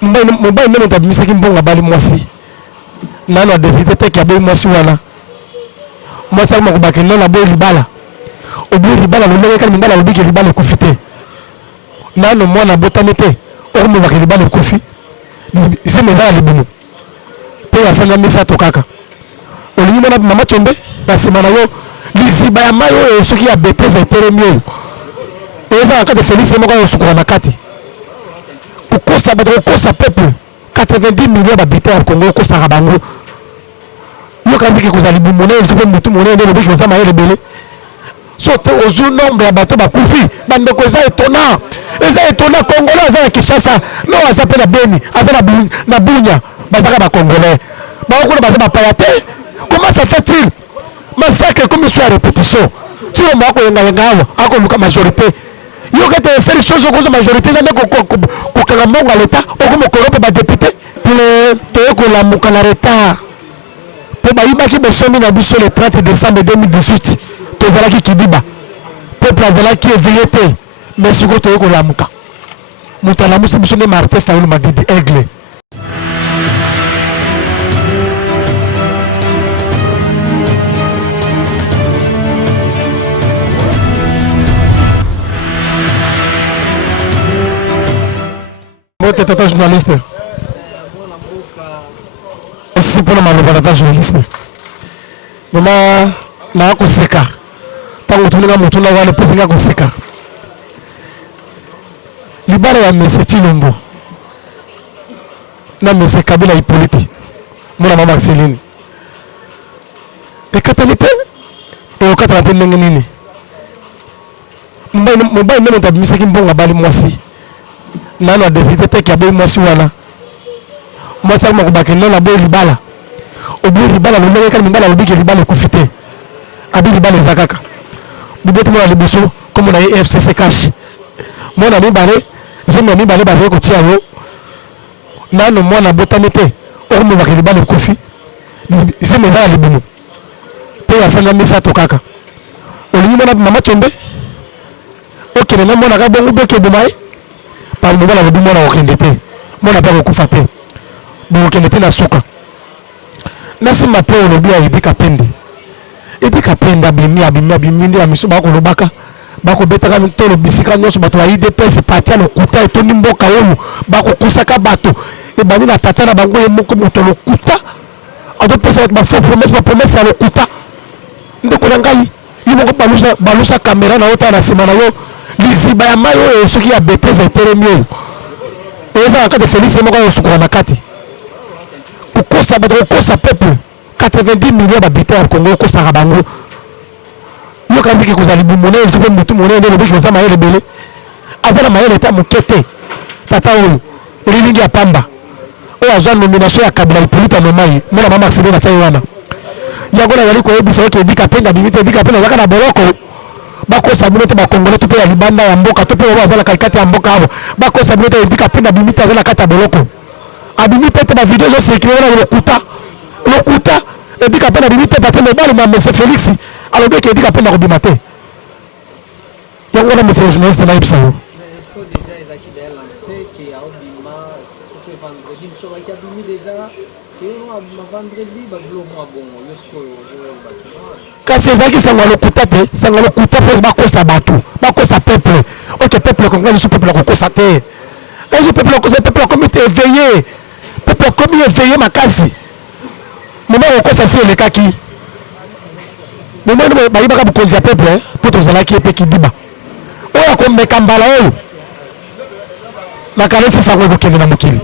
mobali nde moto abimisaki mbongo abali mwasi nano adeside te ki aboyi mwasi wana mwasi akoma kobake nano aboyi libala oboyi libala lolenge kani mingala alobiki libala ekufi te nano mwana abotami te okomobake libala ekufi zeme eza ya libumu mpe asanga misato kaka olingi mwana mama Tshombe na nsima na yo liziba ya mai oyo soki ya beteza etelemi oyo eza na kati Félix moko osukoka na kati kokosa bato kokosa peuple 90 millions d'habitants ya Congo okosaka bango yo kaziki kozala libumu monene sope mutu monene nde lobiki koza mayele ebele so te ozwi nombre ya bato bakufi bandeko eza étonnant congolais aza na Kinshasa no aza mpe na Beni aza na Bunya bazaka bacongolais bakokuna baza bapaya te comment ça fait-il massacre comme soit à répétition si on va koyengayenga awa akoluka majorité yo kete esali chose okozwa majorité eza nde kokanga mbongo ya leta okomokorope badepute toye kolamuka na retard mpo bayibaki bosomi na biso le 30 décembre 2018 tozalaki kidiba peuple azalaki éveillé te mais sikoyo toye kolamuka moto alamusi biso nde Martin Fayulu Madidi aigle tata journaliste merci pour maloba tata journaliste mama na koseka tango tuninga mutuna wana pesinga koseka libara ya Mese Tshilombo na Mese Kabila Hippolyte mwana mama Marceline ekatalite eokatala mpe ndenge nini mobali nde moto abimisaki mbongo abali mwasi nano adeside te ki aboyi mwasi wana mwasi akoma kobake nano aboyi libala oboyi libala lolenge kani mingala alobiki libala ekufi te abi libala eza kaka boboti mwana liboso komo na ye FCC cash mwana mibale zemi ya mibale bazali kotia yo nano mwana abotami te okomobake libala ekufi zemi eza ya libumu mpe asanga misato kaka olingi mwana mama Tshombe okende na mwana ka bongo beke eboma ye par mobala lobi mwana kokende te mwana mpe kokufa te bokende te na suka nasima mpe olobi ya ebika pende abimi nde bamiso bakolobaka bakobetaka tolo bisika nyonso bato ya IDPS parti ya lokuta etondi mboka oyo bakokusaka bato ebandi na tata na bango ye moko moto lokuta adopesa bato bafaux promesse ya lokuta ndeko na ngai yo moko balusa kamera na yo tala na nsima na yo liziba ya mai oyo soki ya beteza etelemi oyo eza na kati Félix moko osukoka na kati kokosa bato kokosa peuple 90 millions d'habitants ya Congo okosaka bango yo kaziki kozala libumu monene sope mutu monene nde lobiki koza mayele ebele aza na mayele eta moke te tata oyo elilingi ya pamba oyo azwa nomination ya Kabila Hippolyte anomai mwana mama Marceline na sai wana yango nazali koyebisa oke ebika penda bimi te ebika penda azaka na boloko bakosa bino te bakongole to mpe ya libanda ya mboka to mpe oyo aza na kati ya mboka awa bakosa bino te ebika penda bimi te aza na kati ya boloko abimi mpe te bavideo ezosirkile wana lokuta ebika penda bimi te pate mobali na Mese Félix alobi eke ebika penda kobima te yango wana mese journaliste nayebisa yo kasi ezalaki sango ya lokuta te sango ya lokuta mpe bakosa bato bakosa peuple oke peuple congolais lisu peuple akokosa te ezo peuple akosa peuple akomi te éveillé peuple akomi éveillé makasi moma akokosa si elekaki momene bayibaka bokonzi ya peuple mpo tozalaki ye mpe kidiba oyo akomeka mbala oyo nakanisi sango ekokende na mokili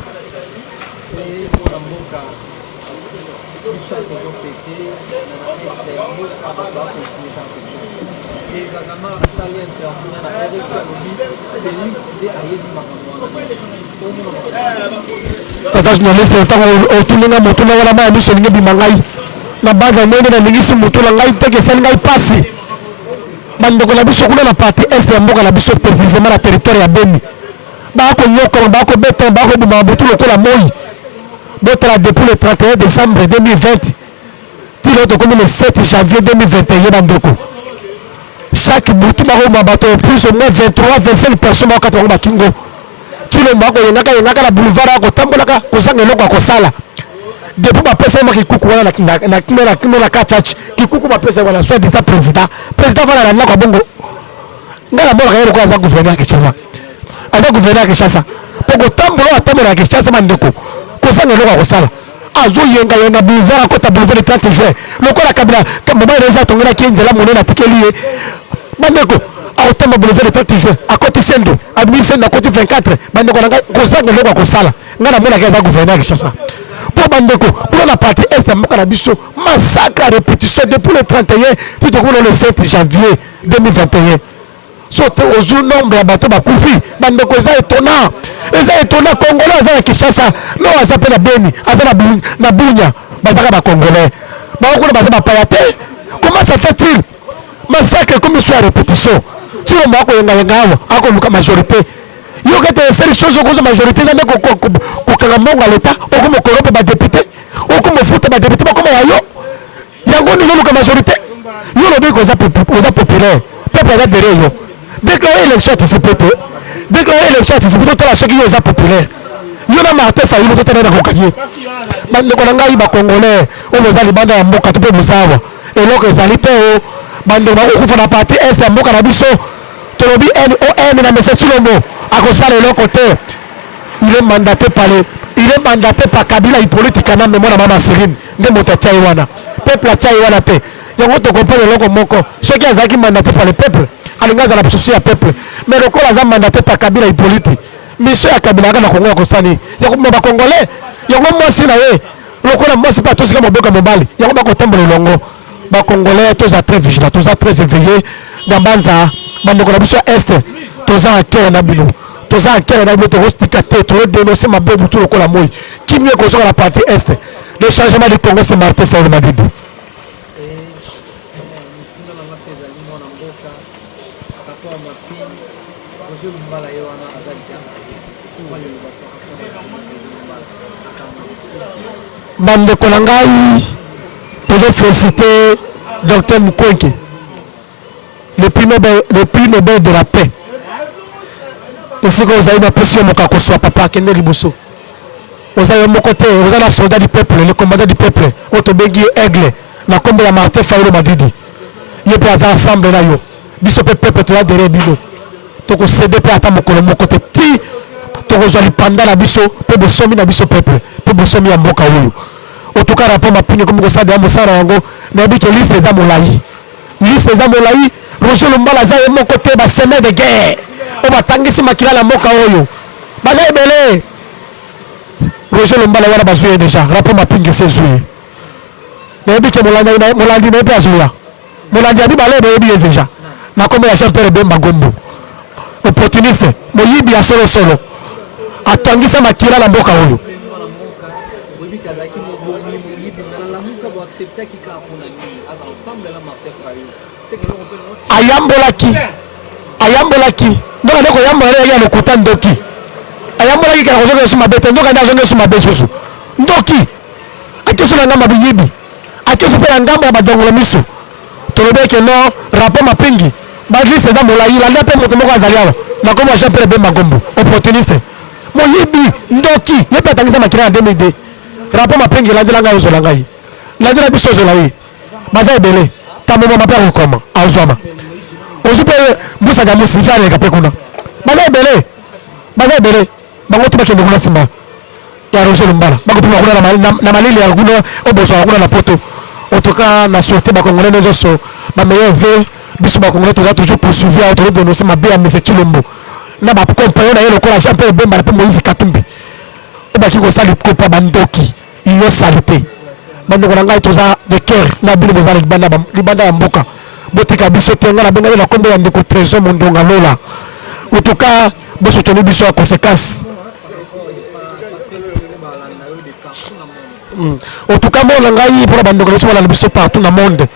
tata journaliste ntango otuninga motu na wana maya miso elingi ebima ngai na baza mwene nalingisi motu na ngai teke esali ngai pasi bandeko na biso kuna na parti este ya mboka na biso précisément na territoire ya Beni bakonyokama bakobetama bakobima babutu lokola moi botala depuis le 31 décembre 2020 tilo tokomi le 7 janvier 2021 bandeko chaque butu bakobima bato plus au moins 23-25 personnes bakokata bango bakingo Chilombo ko yenga la boulevard ko tambolaka ko zanga eloko ko sala depuis ma pesa ma kikuku wana na kachach kikuku ma pesa wana soit déjà président wana na ko bongo ngala bola yero ko za gouverneur Kinshasa ata gouverneur Kinshasa poko tambola Kinshasa mandeko ko zanga eloko ko sala azo yenga boulevard ko ta boulevard le 30 juin lokola kabila mobile reza tongela kinzela monena tikeliye mandeko autant boulevard le 30 juin à côté Sendo à 1500 à côté 24 bandeko nanga kozanga loko ko sala ngana mona kaza gouverneur Kinshasa pour bandeko pour la partie est de mboka na biso massacre à répétition depuis le 31 tout le 7 janvier 2021 surtout au jour nombre ya bato bakufi bandeko za étonnant congolais za Kinshasa no azape na Beni aza na Bunya bazaka ba congolais ba ko baza ba payate comment ça fait-il massacre comme sur répétition tu le moko yenga ako luka majorité yo kete faire chose ko majorité za ko kanga monga l'état o ko corrompre ba député o ko futa ba député ba ko yayo yango ni luka majorité yo lo biko za populaire peuple za derrière déclarer élection anticipée to la soki yo za populaire yo na Martin Fayulu to tena ko kanye bande ko ngai ba congolais o bozali banda ya mboka to pe bozawa eloko ezali pe o bande ba ko fona parti est ya mboka na biso tolobi NON na monsieur Chilombo akosala eloko te il est mandaté par Kabila Hippolyte Kana memona mama Serine nde moto tchai wana peuple tchai wana te yango to comprendre eloko moko soki azaki mandaté par le peuple alingaza la souci ya peuple mais le corps a mandaté par Kabila Hippolyte monsieur ya Kabila kana Kongo ya kosani yango ba congolais yango mwasi na ye lokola mwasi pa tosika moboka mobali yango ba kotambola longo ba congolais tous très vigilants tous très éveillés dans banza bande ko na biso est tous en cœur na bilo tous en cœur na bilo to hostikate to dénoncer ma bebu tout lokola moi qui mieux ko la partie est le changement du Congo c'est Martin Fayulu Madidi. Bande Kolangai, pour féliciter Dr Mukwege, le prix Nobel de la paix. Ainsi que vous avez une pression de soit papa Kende Liboso. Vous avez mon côté, vous avez un soldat du peuple, le commandant du peuple, Otobengi Aigle, la combe de Martin Fayulu Madidi. Il y a ensemble là, Bishop peuple, tu as derrière Bilo. Tu as cédé pour attendre mon côté. Tu as pendant la biso, pour bosomi na biso peuple, pour bosomi ya mboka huyu. En tout cas, rapport ma pingue comme ça, de Moussara Yango, n'habite que liste des Amolaï. Liste des Amolaï, Roger Lumbala Zay, mon côté, ma semaine de guerre. On va tanguer Makila la Moka Oyo. Bazay Belé. Roger Lumbala Wala Bazoué déjà, rapport ma pingue, c'est Zoué. N'habite que Molandi n'est pas Zouya. Molandi a dit Balé, mais déjà. Ma comme la chambre de Bemba Gombo. Opportuniste, Moyibi a solo. Atangisa Makila la Moka Oyo. Ayambolaki ndoka ndeko yambola ya lokuta ndoki ayambolaki kana kozoka suma bete ndoka ndazo suma besusu ndoki akeso na ngamba biyibi akeso pe ngamba ba dongolo miso tolobeke no rapport mapingi badlise da molai la ndape moto moko azaliawa na komo acha pele bemba gombo opportuniste moyibi ndoki yepe atangisa makina 2002 rapport mapingi la ndela nga ozola ngai la ndela biso ozola yi baza ebele tamoma mapero koma azoma ozupe musa ga musi fale ka pekuna baza ebele bango tuba kende kuna simba ya Roger Lumbala bako pima kuna na malili ya kuna oboso kuna na poto otoka na sorte ba congolais nzoso ba meilleur vœu biso ba congolais toza toujours poursuivi à autour de dénoncer ma bien monsieur Chilombo na ba compagnon na yelo kola champion bemba na pe Moïse Katumbi e ba kiko sali kopa bandoki iyo salité bando ko ngai toza de cœur na bino bozali libanda ya mboka botika biso tenga na benga na kombo ya ndeko trésor mondonga lola en tout cas boso toni biso a conséquence en tout cas mon ngai pour bando ko biso la biso partout na monde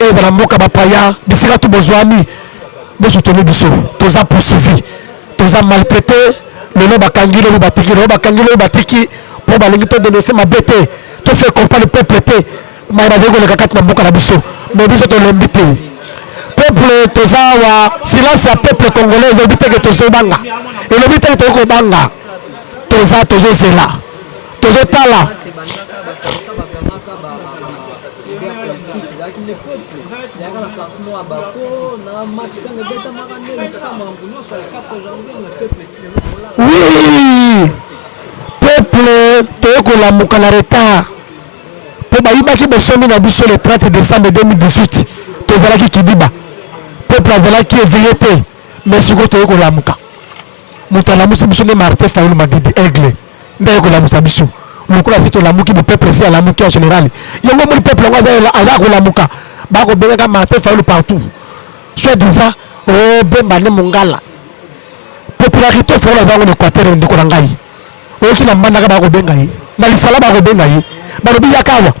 eza na mboka bapaya bisika tu bozwami boso toni biso toza poursuivi toza maltraité le bakangilo batiki pour balingi to dénoncer ma bête to fait comprendre le peuple te mais ba dego le kakati na mboka na biso mais biso to lembité peuple tozawa silence ya peuple congolais obite que tozobanga et l'obite que toko banga tozo zela tozo tala oui peuple toyokolamuka na retard po bayibaki bosomi na biso le 30 décembre 2018 tozalaki kidiba peuple azalaki éveillé te mais sikoyo toyokolamuka moto alamusi biso nde Martin Fayulu Madidi aigle nde ayokolamusa biso lokola si tolamuki bo peuple si alamuki en général yango moni peuple yango aza kolamuka bakobengaka Martin Fayulu partout soit disant o bemba ne mongala popularité folo azango na Équateur ndeko na ngai oyoki na mbandaka bakobenga ye na lisala bakobenga ye balobi yakawa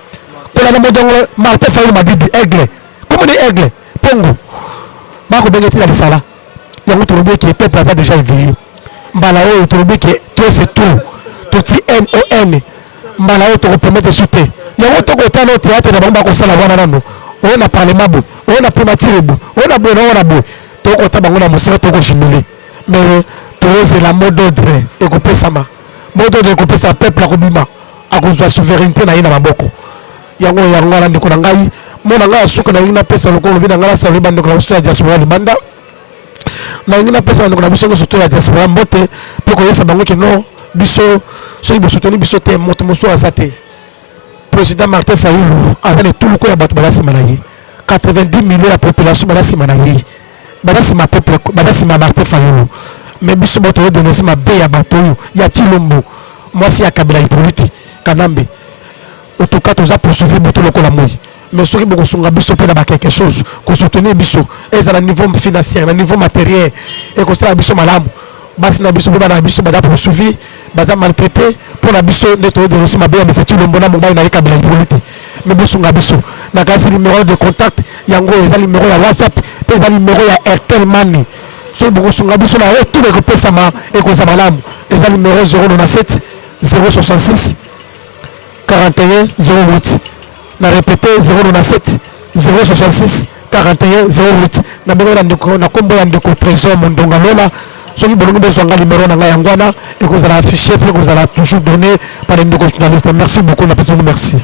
kolanda modongo Martin Fayulu Madidi aigle comme ni aigle pongo bakobenga ti na lisala yango tolobi ke peuple aza déjà éveillé mbala oyo tolobi ke to c'est tout toti NON mbala oyo tokopermettre sute yango tokotana o théâtre na bango bakosala wana nano oyo na parlement boye oyo na primature boye oyo na boye na oyo na boye tokota bango na mosika tokojimile mais tozela mot d'ordre ekopesama mot d'ordre ekopesa peuple akobima akozwa souveraineté na ye na maboko yango wana ndeko na ngai mona ngai asuka na ngina pesa lokolo lobi na ngala sa lobi bandeko na biso ya diaspora libanda na ngina pesa bandeko na biso nyonso to ya diaspora mbote mpe koyesa bango ke no biso soki bosuteni biso te moto mosusu aza te président Martin Fayulu aza na etuluku ya bato baza nsima na ye 90 millions ya population baza nsima na ye baza nsima peuple baza nsima Martin Fayulu mais biso bato oyodene nsima be ya bato oyo ya Tshilombo mwasi ya Kabila Hippolyte Kanambe otuka toza poursuivre moto lokola moi mais soki bokosunga biso mpe na bakeke chose kosoutenir biso eza na niveau financier na niveau matériel ekosala biso malamu basi na biso mpe bana na biso baza poursuivi baza maltraité mpo na biso nde toyodene nsima be ya mese Tshilombo na mobali na ye Kabila Hippolyte mais bosunga biso na kasi numéro de contact yango eza numéro ya WhatsApp mpe eza numéro ya Airtel Money soki bokosunga biso na yo tout ekopesama ekoza malamu eza numéro 097 066 41 08 na répété 097 066 41 08 na benga na kombo ya ndeko Trésor Mondonga Lola soki bolongi bozwanga numéro na ngai yango wana ekozala affiché mpe ekozala toujours donné par les journalistes. Merci beaucoup, merci.